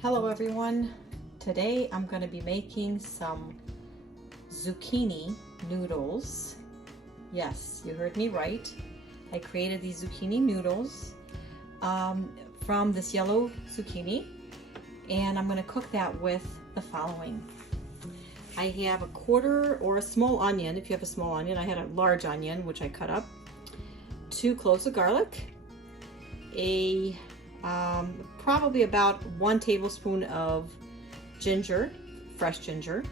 Hello everyone. Today I'm going to be making some zucchini noodles. Yes, you heard me right. I created these zucchini noodles from this yellow zucchini, and I'm going to cook that with the following. I have a quarter or a small onion. If you have a small onion, I had a large onion which I cut up, 2 cloves of garlic, probably about 1 tablespoon of ginger, fresh ginger.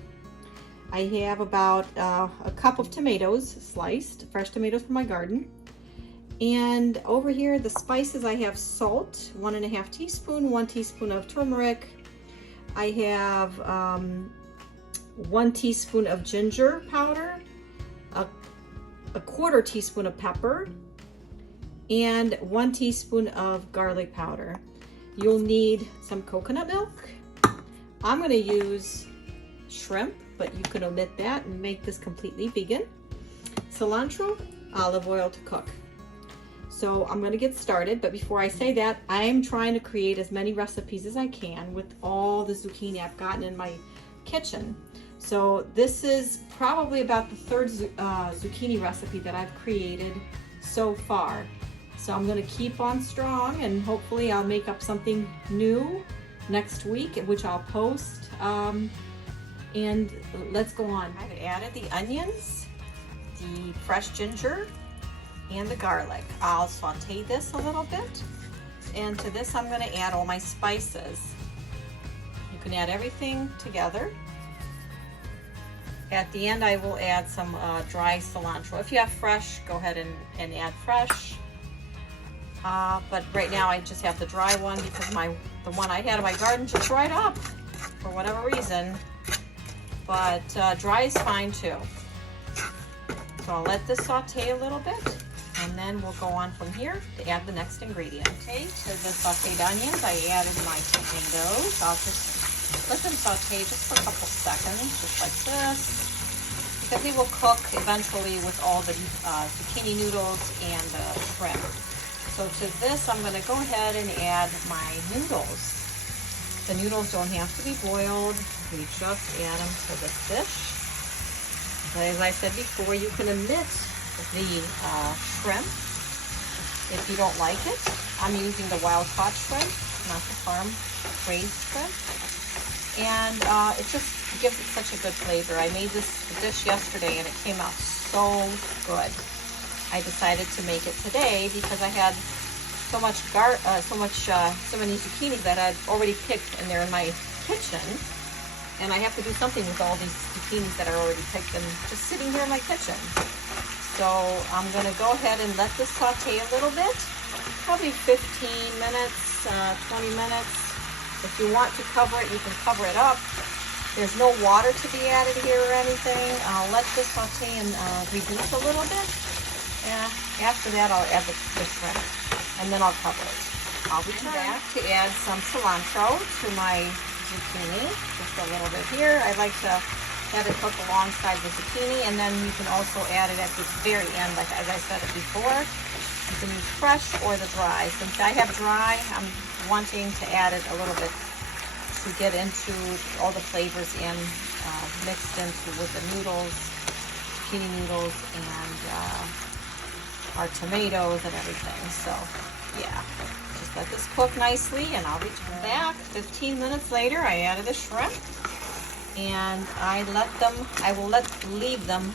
I have about a cup of tomatoes sliced, fresh tomatoes from my garden. And over here, the spices, I have salt, 1.5 teaspoon, 1 teaspoon of turmeric. I have 1 teaspoon of ginger powder, a quarter teaspoon of pepper, and 1 teaspoon of garlic powder. You'll need some coconut milk. I'm going to use shrimp, but you can omit that and make this completely vegan. Cilantro, olive oil to cook. So I'm going to get started, but before I say that, I'm trying to create as many recipes as I can with all the zucchini I've gotten in my kitchen. So this is probably about the 3rd zucchini recipe that I've created so far. So I'm going to keep on strong, and hopefully I'll make up something new next week, which I'll post. And let's go on. I've added the onions, the fresh ginger, and the garlic. I'll saute this a little bit. And to this I'm going to add all my spices. You can add everything together. At the end I will add some dry cilantro. If you have fresh, go ahead and add fresh. But right now I just have the dry one because the one I had in my garden just dried up for whatever reason. But dry is fine too. So I'll let this saute a little bit, and then we'll go on from here to add the next ingredient. Okay, to the sauteed onions, I added my tomatoes. I'll just let them saute just for a couple seconds, just like this, because they will cook eventually with all the zucchini noodles and the shrimp. So to this, I'm going to go ahead and add my noodles. The noodles don't have to be boiled. We just add them to this dish. But as I said before, you can omit the shrimp if you don't like it. I'm using the wild-caught shrimp, not the farm-raised shrimp. And it just gives it such a good flavor. I made this dish yesterday and it came out so good. I decided to make it today because I had so many zucchini that I'd already picked, and they're in my kitchen. And I have to do something with all these zucchinis that are already picked and just sitting here in my kitchen. So I'm going to go ahead and let this saute a little bit, probably 15 minutes, 20 minutes. If you want to cover it, you can cover it up. There's no water to be added here or anything. I'll let this saute and reduce a little bit. After that, I'll add the shrimp, and then I'll cover it. I'll be back to add some cilantro to my zucchini, just a little bit here. I like to have it cook alongside the zucchini, and then you can also add it at the very end, like as I said it before. You can use fresh or the dry. Since I have dry, I'm wanting to add it a little bit to get into all the flavors in, mixed into with the noodles, zucchini noodles, and our tomatoes and everything. So yeah, just let this cook nicely, and I'll return back. 15 minutes later, I added the shrimp, and I will leave them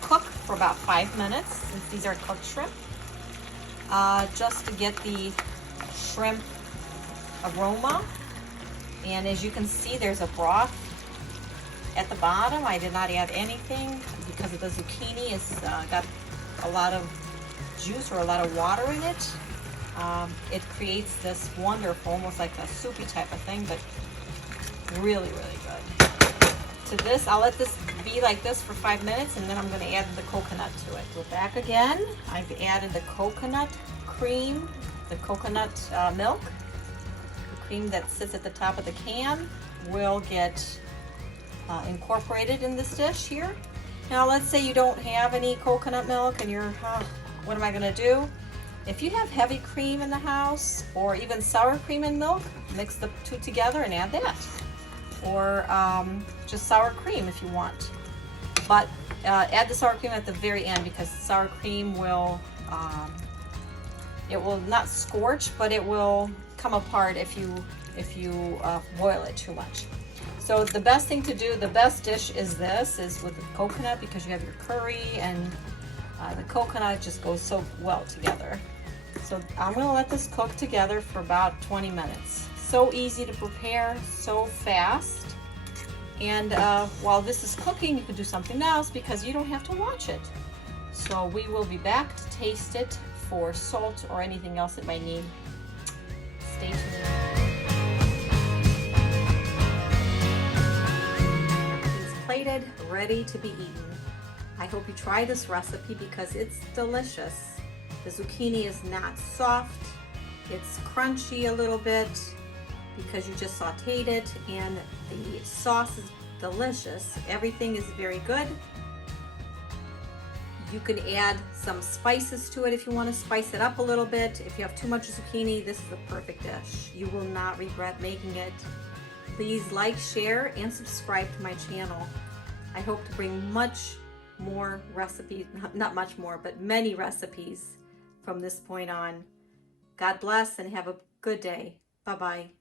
cook for about 5 minutes, since these are cooked shrimp, just to get the shrimp aroma. And as you can see, there's a broth at the bottom. I did not add anything because of the zucchini. It's got a lot of juice or a lot of water in it. It creates this wonderful, almost like a soupy type of thing, but really, really good. To this, I'll let this be like this for 5 minutes, and then I'm going to add the coconut to it. Go back again. I've added the coconut cream, the coconut milk. The cream that sits at the top of the can will get incorporated in this dish here. Now let's say you don't have any coconut milk and you're, what am I going to do? If you have heavy cream in the house, or even sour cream and milk, mix the two together and add that. Or just sour cream if you want. But add the sour cream at the very end, because sour cream will, it will not scorch, but it will come apart if you boil it too much. So the best thing to do, the best dish is with the coconut, because you have your curry and the coconut just goes so well together. So I'm gonna let this cook together for about 20 minutes. So easy to prepare, so fast. And while this is cooking, you can do something else because you don't have to watch it. So we will be back to taste it for salt or anything else it might need. Stay tuned. It's plated, ready to be eaten. I hope you try this recipe because it's delicious. The zucchini is not soft. It's crunchy a little bit because you just sauteed it, and the sauce is delicious. Everything is very good. You can add some spices to it if you want to spice it up a little bit. If you have too much zucchini, this is a perfect dish. You will not regret making it. Please like, share, and subscribe to my channel. I hope to bring much more recipes, not much more, but many recipes from this point on. God bless and have a good day. Bye-bye.